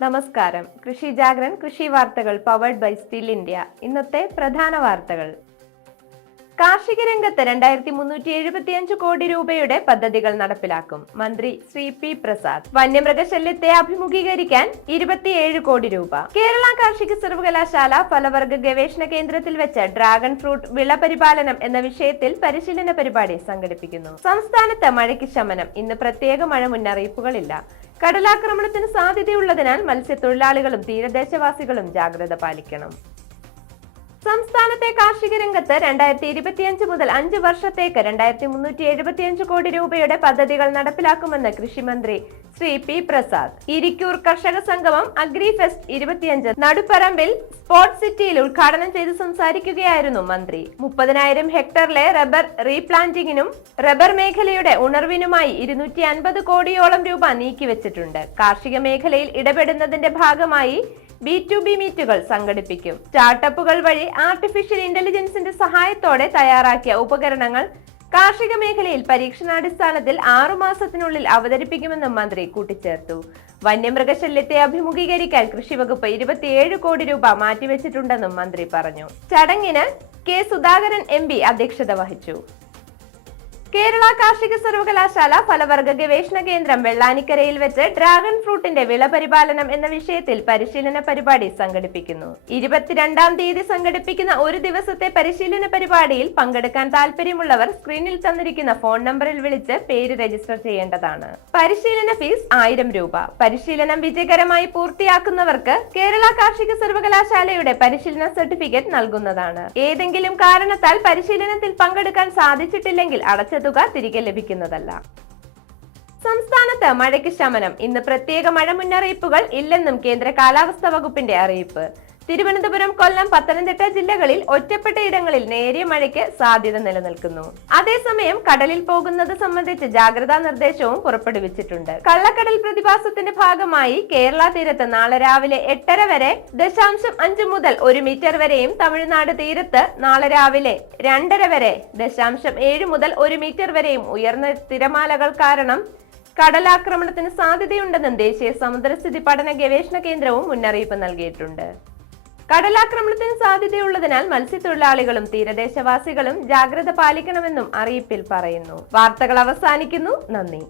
നമസ്കാരം. കൃഷി ജാഗ്രൻ കൃഷി വാർത്തകൾ പവർഡ് ബൈ സ്റ്റിൽ ഇന്ത്യ ഇന്നത്തെ പ്രധാന വാർത്തകൾ. കാർഷിക രംഗത്ത് രണ്ടായിരത്തി മുന്നൂറ്റി എഴുപത്തിയഞ്ച് കോടി രൂപയുടെ പദ്ധതികൾ നടപ്പിലാക്കും. മന്ത്രി ശ്രീ പി പ്രസാദ്. വന്യമൃഗശല്യത്തെ അഭിമുഖീകരിക്കാൻ ഇരുപത്തിയേഴ് കോടി രൂപ. കേരള കാർഷിക സർവകലാശാല ഫലവർഗ ഗവേഷണ കേന്ദ്രത്തിൽ വെച്ച് ഡ്രാഗൺ ഫ്രൂട്ട് വിള പരിപാലനം എന്ന വിഷയത്തിൽ പരിശീലന പരിപാടി സംഘടിപ്പിക്കുന്നു. സംസ്ഥാനത്ത് മഴയ്ക്ക് ശമനം. ഇന്ന് പ്രത്യേക മഴ മുന്നറിയിപ്പുകളില്ല. കടലാക്രമണത്തിന് സാധ്യതയുള്ളതിനാൽ മത്സ്യത്തൊഴിലാളികളും തീരദേശവാസികളും ജാഗ്രത പാലിക്കണം സംസ്ഥാനത്തെ കാർഷിക രംഗത്ത് രണ്ടായിരത്തി ഇരുപത്തിയഞ്ച് മുതൽ അഞ്ച് വർഷത്തേക്ക് രണ്ടായിരത്തി മുന്നൂറ്റി എഴുപത്തിയഞ്ച് കോടി രൂപയുടെ പദ്ധതികൾ നടപ്പിലാക്കുമെന്ന് കൃഷിമന്ത്രി ശ്രീ പി പ്രസാദ്. ഇരിക്കൂർ കർഷക സംഗമം അഗ്രി ഫെസ്റ്റ് ഇരുപത്തിയഞ്ച് നടുപ്പറമ്പിൽ സ്പോർട്സ് സിറ്റിയിൽ ഉദ്ഘാടനം ചെയ്ത് സംസാരിക്കുകയായിരുന്നു മന്ത്രി. മുപ്പതിനായിരം ഹെക്ടറിലെ റബ്ബർ റീപ്ലാന്റിങ്ങിനും റബ്ബർ മേഖലയുടെ ഉണർവിനുമായി ഇരുന്നൂറ്റി അൻപത് കോടിയോളം രൂപ നീക്കിവച്ചിട്ടുണ്ട്. കാർഷിക മേഖലയിൽ ഇടപെടുന്നതിന്റെ ഭാഗമായി ബി ടു ബി മീറ്റുകൾ സംഘടിപ്പിക്കും. സ്റ്റാർട്ടപ്പുകൾ വഴി ആർട്ടിഫിഷ്യൽ ഇന്റലിജൻസിന്റെ സഹായത്തോടെ തയ്യാറാക്കിയ ഉപകരണങ്ങൾ കാർഷിക മേഖലയിൽ പരീക്ഷണാടിസ്ഥാനത്തിൽ ആറുമാസത്തിനുള്ളിൽ അവതരിപ്പിക്കുമെന്നും മന്ത്രി കൂട്ടിച്ചേർത്തു. വന്യമൃഗശല്യത്തെ അഭിമുഖീകരിക്കാൻ കൃഷിവകുപ്പ് ഇരുപത്തിയേഴ് കോടി രൂപ മാറ്റിവെച്ചിട്ടുണ്ടെന്നും മന്ത്രി പറഞ്ഞു. ചടങ്ങിന് കെ സുധാകരൻ എം അധ്യക്ഷത വഹിച്ചു. കേരള കാർഷിക സർവകലാശാല ഫലവർഗ ഗവേഷണ കേന്ദ്രം വെള്ളാനിക്കരയിൽ വെച്ച് ഡ്രാഗൺ ഫ്രൂട്ടിന്റെ വിള പരിപാലനം എന്ന വിഷയത്തിൽ പരിശീലന പരിപാടി സംഘടിപ്പിക്കുന്നു. ഇരുപത്തിരണ്ടാം തീയതി സംഘടിപ്പിക്കുന്ന ഒരു ദിവസത്തെ പരിശീലന പരിപാടിയിൽ പങ്കെടുക്കാൻ താല്പര്യമുള്ളവർ സ്ക്രീനിൽ തന്നിരിക്കുന്ന ഫോൺ നമ്പറിൽ വിളിച്ച് പേര് രജിസ്റ്റർ ചെയ്യേണ്ടതാണ്. പരിശീലന ഫീസ് ആയിരം രൂപ. പരിശീലനം വിജയകരമായി പൂർത്തിയാക്കുന്നവർക്ക് കേരള കാർഷിക സർവകലാശാലയുടെ പരിശീലന സർട്ടിഫിക്കറ്റ് നൽകുന്നതാണ്. ഏതെങ്കിലും കാരണത്താൽ പരിശീലനത്തിൽ പങ്കെടുക്കാൻ സാധിച്ചിട്ടില്ലെങ്കിൽ അടച്ച തുക തിരികെ ലഭിക്കുന്നതല്ല. സംസ്ഥാനത്ത് മഴയ്ക്ക് ശമനം. ഇന്ന് പ്രത്യേക മഴ മുന്നറിയിപ്പുകൾ ഇല്ലെന്നും കേന്ദ്ര കാലാവസ്ഥാ വകുപ്പിന്റെ അറിയിപ്പ്. തിരുവനന്തപുരം കൊല്ലം പത്തനംതിട്ട ജില്ലകളിൽ ഒറ്റപ്പെട്ട ഇടങ്ങളിൽ നേരിയ മഴയ്ക്ക് സാധ്യത നിലനിൽക്കുന്നു. അതേസമയം കടലിൽ പോകുന്നത് സംബന്ധിച്ച് ജാഗ്രതാ നിർദ്ദേശവും പുറപ്പെടുവിച്ചിട്ടുണ്ട്. കള്ളക്കടൽ പ്രതിഭാസത്തിന്റെ ഭാഗമായി കേരള തീരത്ത് നാളെ രാവിലെ എട്ടര വരെ ദശാംശം അഞ്ച് മുതൽ ഒരു മീറ്റർ വരെയും തമിഴ്നാട് തീരത്ത് നാളെ രാവിലെ രണ്ടര വരെ ദശാംശം ഏഴ് മുതൽ ഒരു മീറ്റർ വരെയും ഉയർന്ന തിരമാലകൾ കാരണം കടലാക്രമണത്തിന് സാധ്യതയുണ്ടെന്നും ദേശീയ സമുദ്രസ്ഥിതി പഠന ഗവേഷണ കേന്ദ്രവും മുന്നറിയിപ്പ് നൽകിയിട്ടുണ്ട്. കടലാക്രമണത്തിന് സാധ്യതയുള്ളതിനാൽ മത്സ്യത്തൊഴിലാളികളും തീരദേശവാസികളും ജാഗ്രത പാലിക്കണമെന്നും അറിയിപ്പിൽ പറയുന്നു. വാർത്തകൾ അവസാനിക്കുന്നു. നന്ദി.